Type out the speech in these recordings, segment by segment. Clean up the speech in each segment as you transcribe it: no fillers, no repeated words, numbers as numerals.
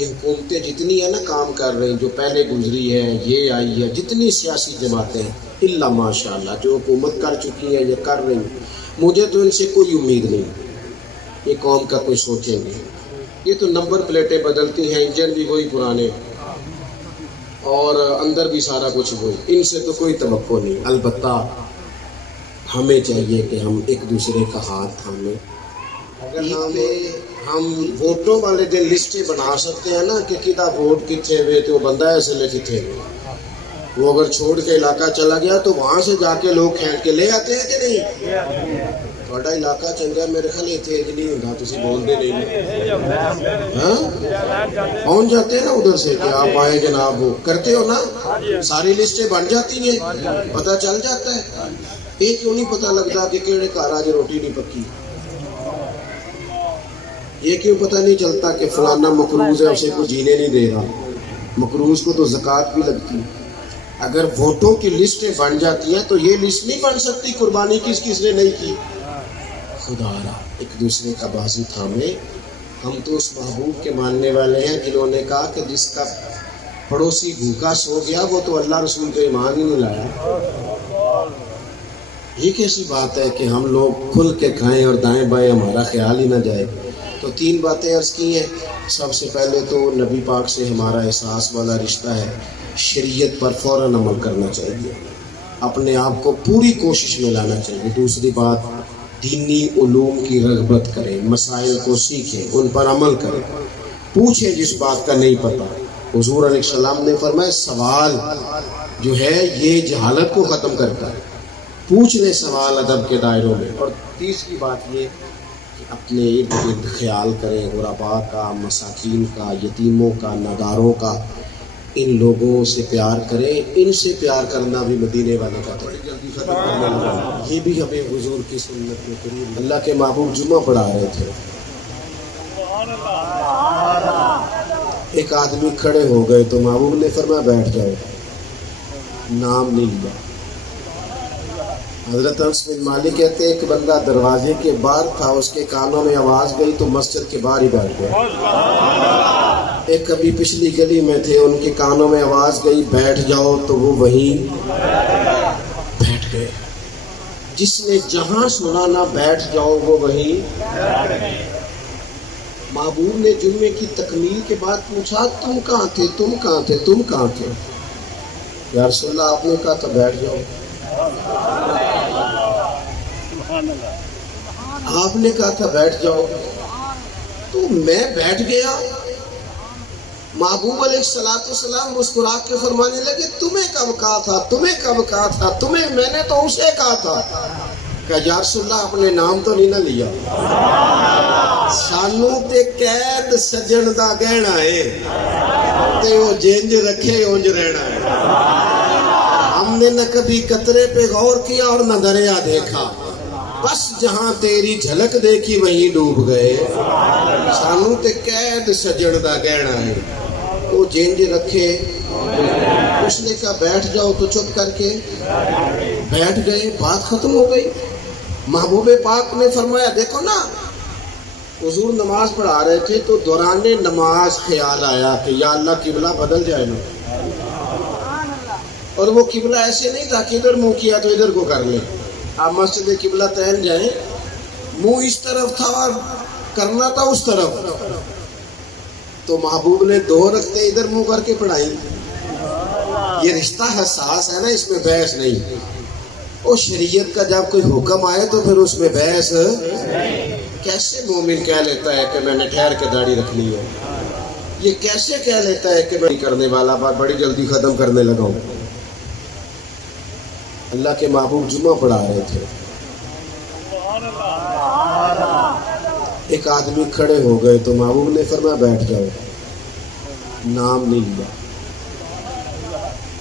یہ حکومتیں جتنی ہیں نا کام کر رہی ہیں، جو پہلے گزری ہے، یہ آئی ہے، جتنی سیاسی جماعتیں ہیں، الا ماشاء اللہ جو حکومت کر چکی ہے یا کر رہی ہیں، مجھے تو ان سے کوئی امید نہیں یہ قوم کا کوئی سوچیں گے۔ یہ تو نمبر پلیٹیں بدلتی ہیں، انجن بھی وہی پرانے اور اندر بھی سارا کچھ وہی، ان سے تو کوئی توقع نہیں۔ البتہ ہمیں چاہیے کہ ہم ایک دوسرے کا ہاتھ تھامیں۔ اگر ہم ووٹوں والے دن لسٹیں بنا سکتے ہیں نا کہ کتا ووٹ کتنے ہوئے تو وہ بندہ ایسے لے کتنے ہوئے، وہ اگر چھوڑ کے علاقہ چلا گیا تو وہاں سے جا کے لوگ کھینچ کے لے آتے ہیں کہ نہیں؟ تھوڑا علاقہ چنگا میرے خیال اتنے نہیں ہوتا، تسی بولتے نہیں ہاں پہنچ جاتے ہیں نا ادھر سے کہ آپ آئے جناب، وہ کرتے ہو نا، ساری لسٹیں بن جاتی ہیں، پتہ چل جاتا ہے۔ یہ کیوں نہیں پتہ لگتا کہ کیڑے گھر آج روٹی نہیں پکی؟ یہ کیوں پتہ نہیں چلتا کہ فلانا مقروض ہے اسے کوئی جینے نہیں دے رہا؟ مقروض کو تو زکوٰۃ بھی لگتی ہے۔ اگر ووٹوں کی لسٹیں بن جاتی ہیں تو یہ لسٹ نہیں بن سکتی قربانی کس کس نے نہیں کی۔ خدا را ایک دوسرے کا بازو تھامے۔ ہم تو اس محبوب کے ماننے والے ہیں جنہوں نے کہا کہ جس کا پڑوسی بھوکا سو گیا وہ تو اللہ رسول پہ ایمان ہی نہیں لایا۔ یہ کیسی بات ہے کہ ہم لوگ کھل کے کھائیں اور دائیں بائیں ہمارا خیال ہی نہ جائے؟ تو تین باتیں عرض کی ہیں۔ سب سے پہلے تو نبی پاک سے ہمارا احساس والا رشتہ ہے، شریعت پر فوراً عمل کرنا چاہیے، اپنے آپ کو پوری کوشش میں لانا چاہیے۔ دوسری بات، دینی علوم کی رغبت کریں، مسائل کو سیکھیں، ان پر عمل کریں، پوچھیں جس بات کا نہیں پتہ۔ حضور علیہ السلام نے فرمایا سوال جو ہے یہ جہالت کو ختم کرتا ہے، پوچھ لیں سوال ادب کے دائروں میں۔ اور تیسری بات یہ کہ اپنے ارد گرد خیال کریں، غرباء کا، مساکین کا، یتیموں کا، ناداروں کا، ان لوگوں سے پیار کریں۔ ان سے پیار کرنا بھی مدینے والے کا بڑی جلدی ختم کرنے لگا، یہ بھی ہمیں حضور کی سنت میں قریب۔ اللہ کے محبوب جمعہ پڑھا رہے تھے، ایک آدمی کھڑے ہو گئے تو محبوب نے فرمایا بیٹھ جاؤ، نام نہیں لیا۔ حضرت انس بن مالک کہتے ہیں ایک بندہ دروازے کے باہر تھا، اس کے کانوں میں آواز گئی تو مسجد کے باہر ہی بیٹھ گیا۔ ایک کبھی پچھلی گلی میں تھے، ان کے کانوں میں آواز گئی بیٹھ جاؤ تو وہ وہیں بیٹھ گئے۔ جس نے جہاں سنا نہ بیٹھ جاؤ وہ وہیں۔ محبوب نے جمعے کی تکمیل کے بعد پوچھا تم کہاں تھے، تم کہاں تھے، تم کہاں تھے؟ یا رسول اللہ آپ نے کہا تھا بیٹھ جاؤ، آپ نے کہا تھا بیٹھ جاؤ تو میں بیٹھ گیا۔ محبوب علیہ السلام مسکرا کے فرمانے لگے تمہیں کب کہا تھا، تمہیں کب کہا تھا، تمہیں میں نے تو اسے کہا تھا۔ کہ یا رسول اللہ اپنے نام تو نہیں نہ لیا، سانو تے قید سجن دا گہنا ہے تے وہ جنج رکھے اونج رہنا ہے۔ ہم نے نہ کبھی قطرے پہ غور کیا اور نہ دریا دیکھا، بس جہاں تیری جھلک دیکھی وہیں ڈوب گئے۔ سانو تے قید سجن دا گہنا ہے، وہ جنج رکھے۔ اس نے کہا بیٹھ جاؤ تو چپ کر کے بیٹھ گئے، بات ختم ہو گئی۔ محبوب پاک نے فرمایا دیکھو نا، حضور نماز پڑھا رہے تھے تو دوران نماز خیال آیا کہ یا اللہ قبلہ بدل جائے نا، اور وہ قبلہ ایسے نہیں تھا کہ ادھر منہ کیا تو ادھر کو کر لیں، آپ مسجد قبلہ تین جائیں، منہ اس طرف تھا اور کرنا تھا اس طرف، تو محبوب نے دو رکھتے ادھر منہ کر کے پڑھائی۔ یہ رشتہ حساس ہے نا، اس میں بحث نہیں۔ اور شریعت کا جب کوئی حکم آئے تو پھر اس میں بحث کیسے مومن کہہ لیتا ہے کہ میں نے ٹھہر کے داڑھی رکھنی ہے؟ یہ کیسے کہہ لیتا ہے کہ میں کرنے والا بات بڑی جلدی ختم کرنے لگا ہوں؟ اللہ کے محبوب جمعہ پڑھا رہے تھے، ایک آدمی کھڑے ہو گئے تو محبوب نے فرمایا بیٹھ جاؤ، نام نہیں لیا۔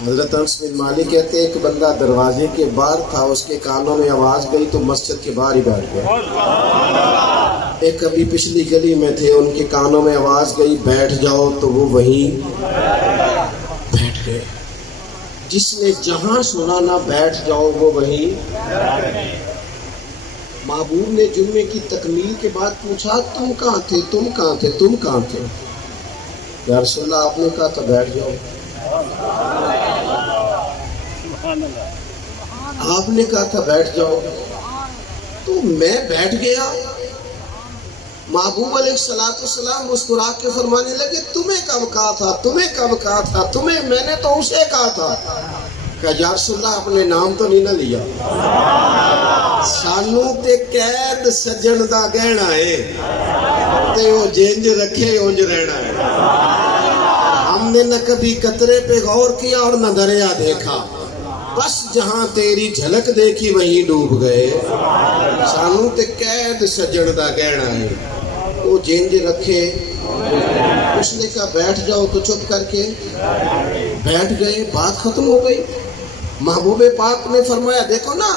حضرت انس بن مالک کہتے ہیں ایک بندہ دروازے کے باہر تھا، اس کے کانوں میں آواز گئی تو مسجد کے باہر ہی بیٹھ گیا۔ ایک کبھی پچھلی گلی میں تھے، ان کے کانوں میں آواز گئی بیٹھ جاؤ تو وہ وہیں بیٹھ گئے۔ جس نے جہاں سنا نہ بیٹھ جاؤ وہ وہیں۔ محبوب نے جمعے کی تکمیل کے بعد پوچھا تم کہاں تھے، تم کہاں تھے، تم کہاں تھے؟ یا رسول اللہ آپ نے کہا تھا بیٹھ جاؤ، آپ نے کہا تھا بیٹھ جاؤ، تو میں بیٹھ گیا۔ محبوب علیہ السلام مسکرا کے فرمانے لگے تمہیں کب کہا تھا، تمہیں کب کہا تھا، تمہیں میں نے تو اسے کہا تھا۔ کہ یا رسول اللہ اپنے نام تو نہیں نہ لیا، سانو تے قید سجن دا گہنا ہے تے وہ جنج رکھے اونج رہنا ہے۔ ہم نے نہ کبھی قطرے پہ غور کیا اور نہ دریا دیکھا، بس جہاں تیری جھلک دیکھی وہیں ڈوب گئے۔ سانو تے قید سجن دا گہنا ہے، وہ جنج رکھے۔ اس نے کہا بیٹھ جاؤ، تو چپ کر کے بیٹھ گئے، بات ختم ہو گئی۔ محبوب پاک نے فرمایا دیکھو نا،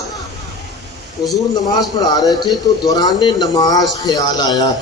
حضور نماز پڑھا رہے تھے تو دوران نماز خیال آیا